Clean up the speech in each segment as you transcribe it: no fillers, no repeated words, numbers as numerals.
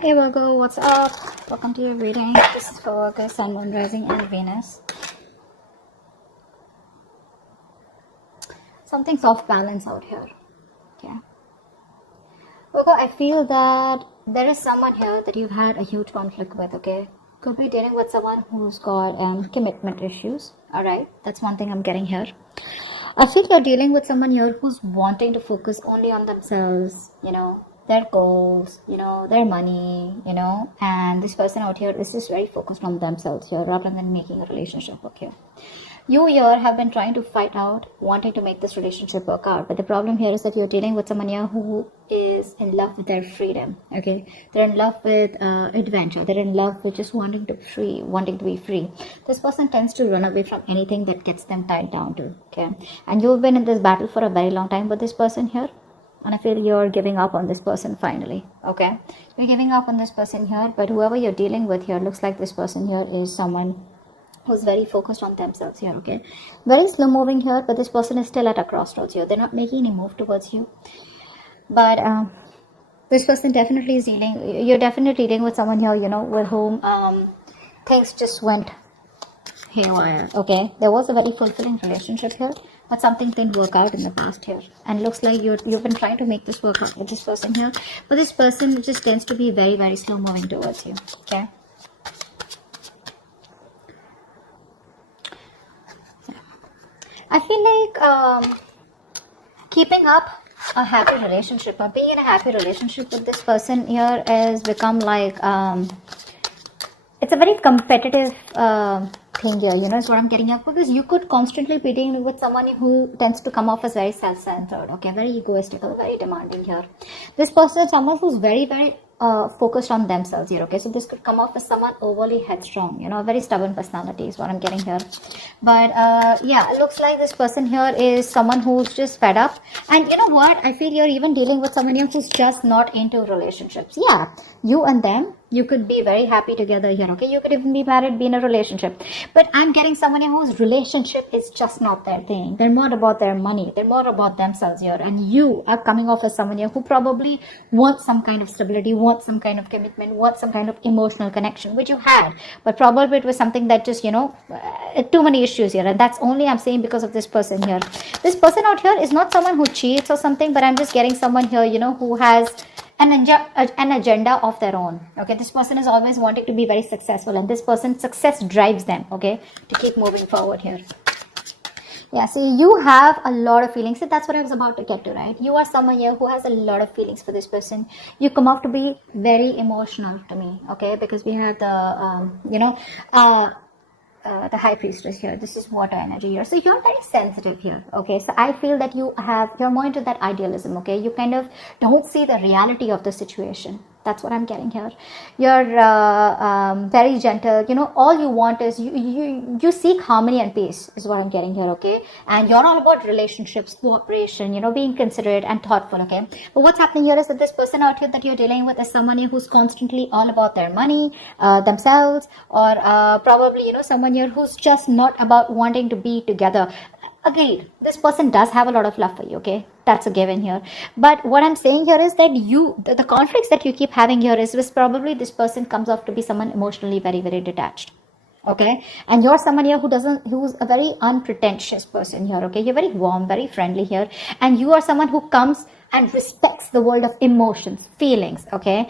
Hey Virgo, what's up? Welcome to your reading. This is for Virgo, Sun, Moon, Rising, and Venus. Something's off balance out here. Okay. Virgo, I feel that there is someone here that you've had a huge conflict with, okay? Could be dealing with someone who's got commitment issues. Alright, that's one thing I'm getting here. I feel you're dealing with someone here who's wanting to focus only on themselves, their goals, their money, and this person out here is just very focused on themselves here rather than making a relationship work here. You here have been trying to fight out, wanting to make this relationship work out, but the problem here is that you're dealing with someone here who is in love with their freedom, okay? They're in love with adventure. They're in love with just wanting to be free. This person tends to run away from anything that gets them tied down to, okay? And you've been in this battle for a very long time with this person here. And I feel you're giving up on this person finally, okay? You're giving up on this person here, but whoever you're dealing with here, looks like this person here is someone who's very focused on themselves here, okay? Very slow moving here, but this person is still at a crossroads here. They're not making any move towards you. But this person definitely is you're definitely dealing with someone here, with whom things just went haywire, okay? There was a very fulfilling relationship here, but something didn't work out in the past here, and looks like you've been trying to make this work out with this person here, but this person just tends to be very, very slow moving towards you, okay? I feel like keeping up a happy relationship or being in a happy relationship with this person here has become like it's a very competitive thing here, is what I'm getting at, because you could constantly be dealing with someone who tends to come off as very self-centered, okay, very egoistical, very demanding here. This person is someone who's very, very focused on themselves here, okay? So this could come off as someone overly headstrong, a very stubborn personality is what I'm getting here. But yeah, it looks like this person here is someone who's just fed up. And you know what? I feel you're even dealing with someone here who's just not into relationships. Yeah, you and them, you could be very happy together here, okay? You could even be married, be in a relationship. But I'm getting someone whose relationship is just not their thing. They're more about their money. They're more about themselves here. And you are coming off as someone here who probably wants some kind of stability, wants some kind of commitment, wants some kind of emotional connection, which you had. But probably it was something that just, too many issues here. And that's only I'm saying because of this person here. This person out here is not someone who cheats or something, but I'm just getting someone here, who has an agenda of their own, okay? This person is always wanting to be very successful, and this person's success drives them, okay, to keep moving forward here. Yeah, so you have a lot of feelings. So that's what I was about to get to, right? You are someone here who has a lot of feelings for this person. You come off to be very emotional to me, okay? Because we have the the high priestess here. This is water energy here. So you're very sensitive here, okay? So I feel that you're more into that idealism, okay? You kind of don't see the reality of the situation. That's what I'm getting here. You're very gentle. All you want is you seek harmony and peace is what I'm getting here, okay? And you're all about relationships, cooperation, being considerate and thoughtful, okay? But what's happening here is that this person out here that you're dealing with is someone who's constantly all about their money, themselves, or probably, someone here who's just not about wanting to be together. Agreed, this person does have a lot of love for you, okay? That's a given here. But what I'm saying here is that the conflicts that you keep having here is probably this person comes off to be someone emotionally very, very detached, okay? And you're someone here who's a very unpretentious person here, okay? You're very warm, very friendly here. And you are someone who comes and respects the world of emotions, feelings, okay?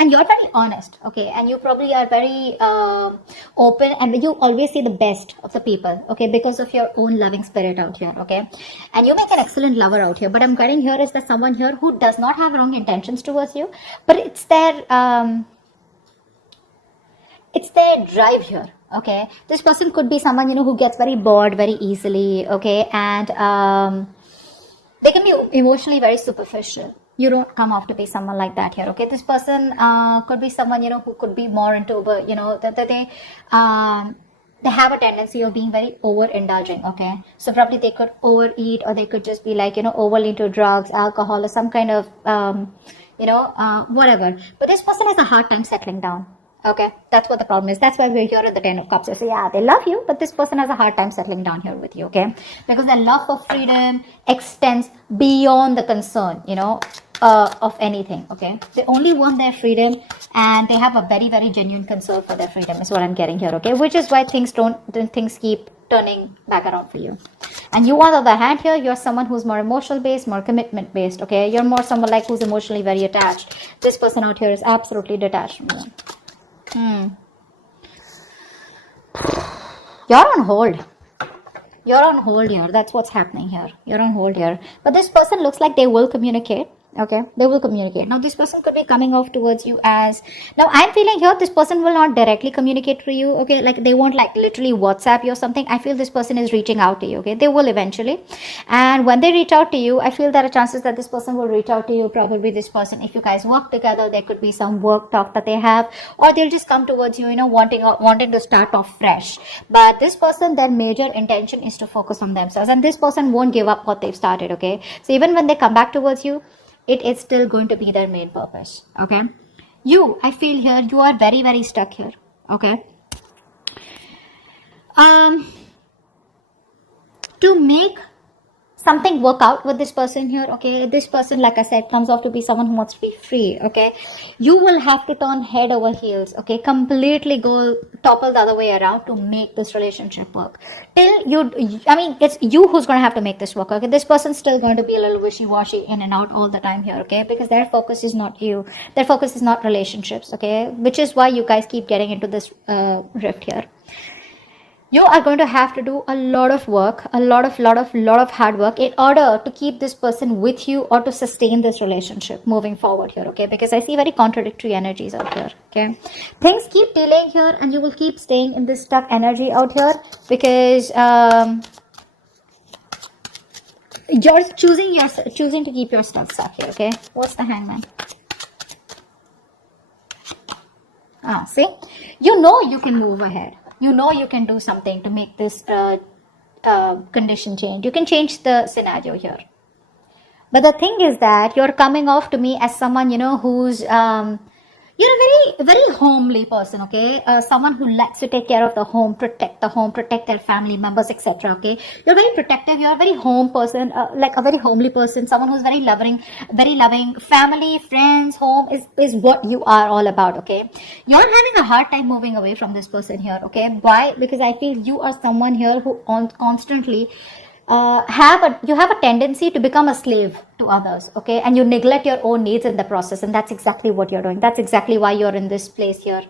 And you're very honest, okay? And you probably are very open, and you always see the best of the people, okay? Because of your own loving spirit out here, okay? And you make an excellent lover out here. But I'm getting here is that someone here who does not have wrong intentions towards you, but it's their drive here, okay? This person could be someone, who gets very bored very easily, okay? And they can be emotionally very superficial. You don't come off to be someone like that here, okay? This person could be someone, who could be more into, that they have a tendency of being very overindulging, okay? So probably they could overeat, or they could just be like, overly into drugs, alcohol, or some kind of, whatever. But this person has a hard time settling down. Okay, that's what the problem is. That's why we're here at the Ten of Cups. So yeah, they love you, but this person has a hard time settling down here with you, okay? Because their love for freedom extends beyond the concern, of anything, okay? They only want their freedom, and they have a very, very genuine concern for their freedom is what I'm getting here, okay? Which is why things keep turning back around for you. And you, on the other hand, here you're someone who's more emotional based, more commitment based, okay? You're more someone like who's emotionally very attached. This person out here is absolutely detached from you. You're on hold. You're on hold here. That's what's happening here. You're on hold here. But this person looks like they will communicate. Okay, they will communicate. Now, this person could be coming off towards you as... Now, I'm feeling here this person will not directly communicate to you. Okay, like they won't like literally WhatsApp you or something. I feel this person is reaching out to you. Okay, they will eventually. And when they reach out to you, I feel there are chances that this person will reach out to you. Probably this person, if you guys work together, there could be some work talk that they have, or they'll just come towards you, wanting to start off fresh. But this person, their major intention is to focus on themselves, and this person won't give up what they've started. Okay, so even when they come back towards you, it is still going to be their main purpose. Okay, I feel here you are very, very stuck here. Okay, to make something work out with this person here, okay, this person, like I said, comes off to be someone who wants to be free. Okay, you will have to turn head over heels, okay, completely go topple the other way around to make this relationship work. It's you who's going to have to make this work. Okay, this person's still going to be a little wishy-washy in and out all the time here, okay, because their focus is not you, their focus is not relationships, okay, which is why you guys keep getting into this rift here. You are going to have to do a lot of work, a lot of hard work in order to keep this person with you or to sustain this relationship moving forward here, okay? Because I see very contradictory energies out here, okay? Things keep delaying here, and you will keep staying in this stuck energy out here because you're choosing to keep yourself stuck here, okay? What's the Hangman? See? You can move ahead. You can do something to make this condition change. You can change the scenario here. But the thing is that you're coming off to me as someone, who's... you're a very, very homely person, okay? Someone who likes to take care of the home, protect their family members, etc., okay? You're very protective. You're a very home person, like a very homely person, someone who's very loving. Family, friends, home is what you are all about, okay? You're having a hard time moving away from this person here, okay? Why? Because I feel you are someone here who constantly... you have a tendency to become a slave to others, okay, and you neglect your own needs in the process, and that's exactly what you're doing. That's exactly why you're in this place here,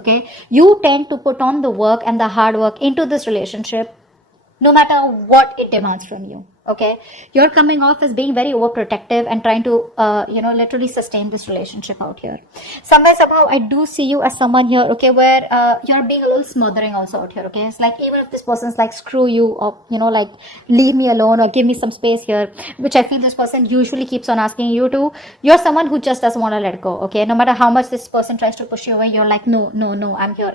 okay? You tend to put on the work and the hard work into this relationship no matter what it demands from you, okay? You're coming off as being very overprotective and trying to literally sustain this relationship out here. Somehow I do see you as someone here, okay, where you're being a little smothering also out here, okay? It's like, even if this person's like, screw you, or like, leave me alone or give me some space here, which I feel this person usually keeps on asking you to, you're someone who just doesn't want to let go, okay? No matter how much this person tries to push you away, you're like, no, I'm here,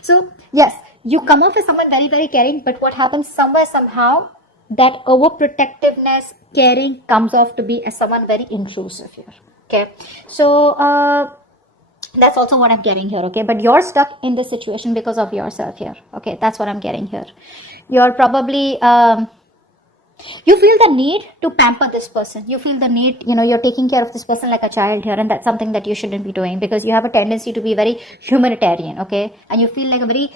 so yes, you come off as someone very, very caring, but what happens somehow, that overprotectiveness, caring comes off to be as someone very intrusive here, okay? So that's also what I'm getting here, okay? But you're stuck in this situation because of yourself here, okay? That's what I'm getting here. You're probably... you feel the need to pamper this person. You feel the need, you're taking care of this person like a child here, and that's something that you shouldn't be doing, because you have a tendency to be very humanitarian, okay? And you feel like a very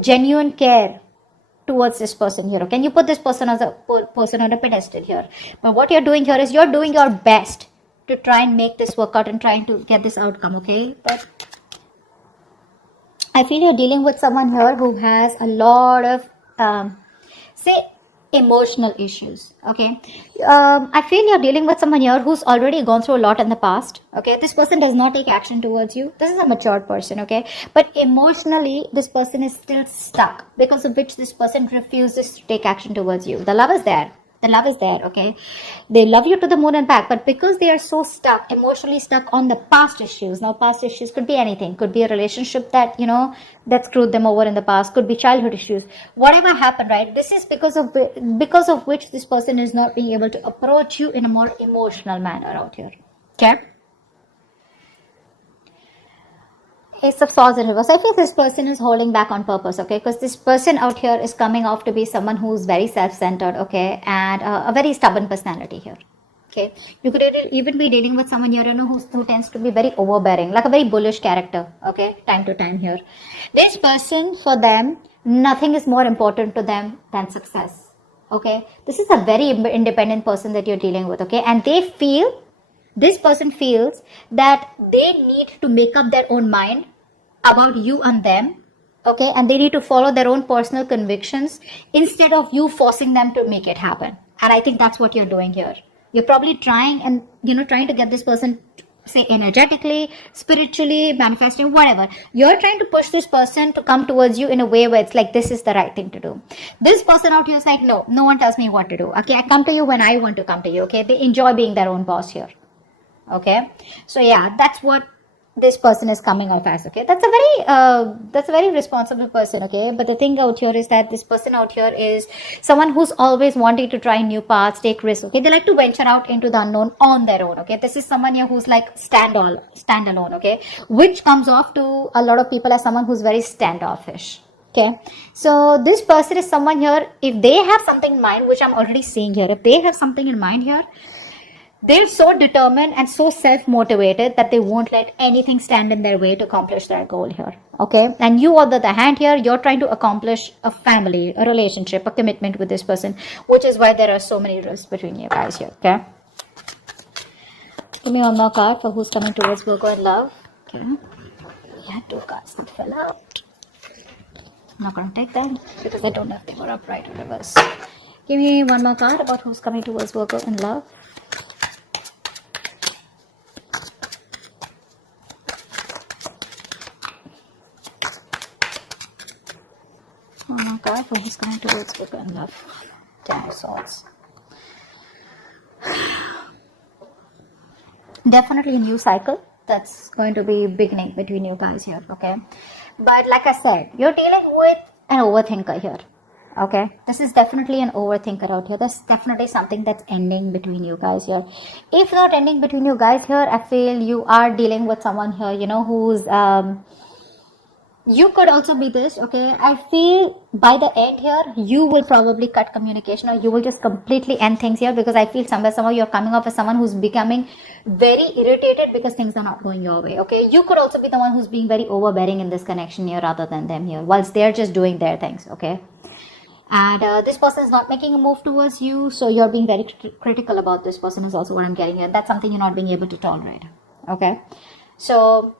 genuine care towards this person here, okay? And you put this person as a person on a pedestal here. But what you're doing here is you're doing your best to try and make this work out and trying to get this outcome, okay? But I feel you're dealing with someone here who has a lot of, emotional issues, okay? I feel you're dealing with someone here who's already gone through a lot in the past, okay? This person does not take action towards you. This is a mature person, okay? But emotionally, this person is still stuck, because of which this person refuses to take action towards you. The love is there. Okay? They love you to the moon and back, but because they are so stuck, emotionally stuck on the past issues. Now, past issues could be anything. Could be a relationship that, that screwed them over in the past. Could be childhood issues. Whatever happened, right? This is because of which this person is not being able to approach you in a more emotional manner out here. Okay? Ace of Swords in reverse. I feel this person is holding back on purpose, okay? Because this person out here is coming off to be someone who's very self-centered, okay? And a very stubborn personality here. Okay, you could even be dealing with someone here, you know, who tends to be very overbearing, like a very bullish character. Okay, time to time here. This person, for them, nothing is more important to them than success. Okay, this is a very independent person that you're dealing with. Okay, and this person feels that they need to make up their own mind about you and them. Okay, and they need to follow their own personal convictions instead of you forcing them to make it happen. And I think that's what you're doing here. You're probably trying to get this person, say, energetically, spiritually, manifesting, whatever. You're trying to push this person to come towards you in a way where it's like, this is the right thing to do. This person out here is like, no one tells me what to do. Okay, I come to you when I want to come to you. Okay, they enjoy being their own boss here. Okay, so yeah, that's what this person is coming off as. Okay, that's a very responsible person. Okay, but the thing out here is that this person out here is someone who's always wanting to try new paths, take risks. Okay, they like to venture out into the unknown on their own. Okay, this is someone here who's like standalone. Okay, which comes off to a lot of people as someone who's very standoffish. Okay, so this person is someone here, if they have something in mind, which I'm already seeing here, if they have something in mind here, they're so determined and so self-motivated that they won't let anything stand in their way to accomplish their goal here. Okay, and you, on the other hand here, you're trying to accomplish a family, a relationship, a commitment with this person, which is why there are so many risks between you guys here. Okay, give me one more card for who's coming towards Virgo in love. Okay, yeah, 2 cards that fell out. I'm not going to take that because I don't have them or upright or reverse. Give me one more card about who's coming towards Virgo in love. Oh my God, who's coming towards Virgo in love? 10 of Swords. Definitely a new cycle that's going to be beginning between you guys here, okay? But like I said, you're dealing with an overthinker here, okay? This is definitely an overthinker out here. There's definitely something that's ending between you guys here. If not ending between you guys here, I feel you are dealing with someone here, you know, who's you could also be this, okay? I feel by the end here, you will probably cut communication, or you will just completely end things here, because I feel somehow you're coming off as someone who's becoming very irritated because things are not going your way, okay? You could also be the one who's being very overbearing in this connection here rather than them here, whilst they're just doing their things, okay? And this person is not making a move towards you, so you're being very critical about this person is also what I'm getting here. That's something you're not being able to tolerate, okay? So,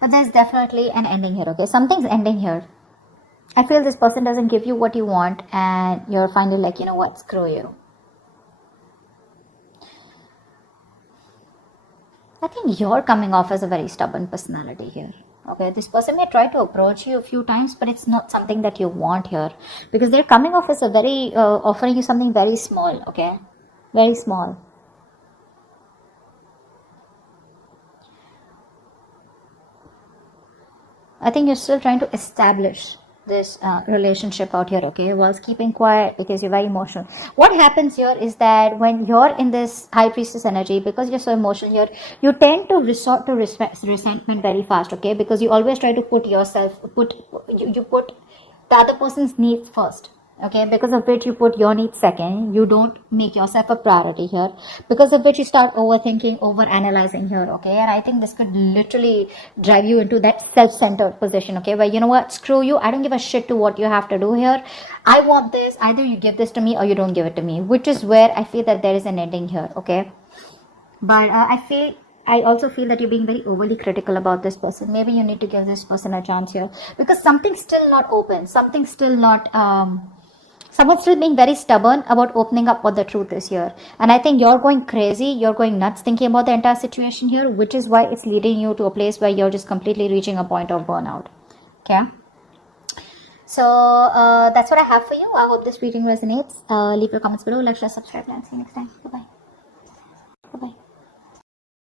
but there's definitely an ending here, okay? Something's ending here. I feel this person doesn't give you what you want, and you're finally like, you know what, screw you. I think you're coming off as a very stubborn personality here, okay? This person may try to approach you a few times, but it's not something that you want here, because they're coming off as a very, offering you something very small, okay? Very small. I think you're still trying to establish this relationship out here, okay, whilst keeping quiet because you're very emotional. What happens here is that when you're in this high priestess energy, because you're so emotional here, you tend to resort to resentment very fast, okay, because you always try to put you put the other person's needs first, okay, because of which you put your needs second. You don't make yourself a priority here, because of which you start overthinking, overanalyzing here, okay? And I think this could literally drive you into that self-centered position, okay, where, you know what, screw you, I don't give a shit to what you have to do here. I want this, either you give this to me or you don't give it to me, which is where I feel that there is an ending here, okay? But I also feel that you're being very overly critical about this person. Maybe you need to give this person a chance here, because something's still not open, something's still not someone's still being very stubborn about opening up what the truth is here. And I think you're going crazy, you're going nuts thinking about the entire situation here, which is why it's leading you to a place where you're just completely reaching a point of burnout, okay? So that's what I have for you. I hope this reading resonates. Leave your comments below, like, share, subscribe, and see you next time. Bye-bye.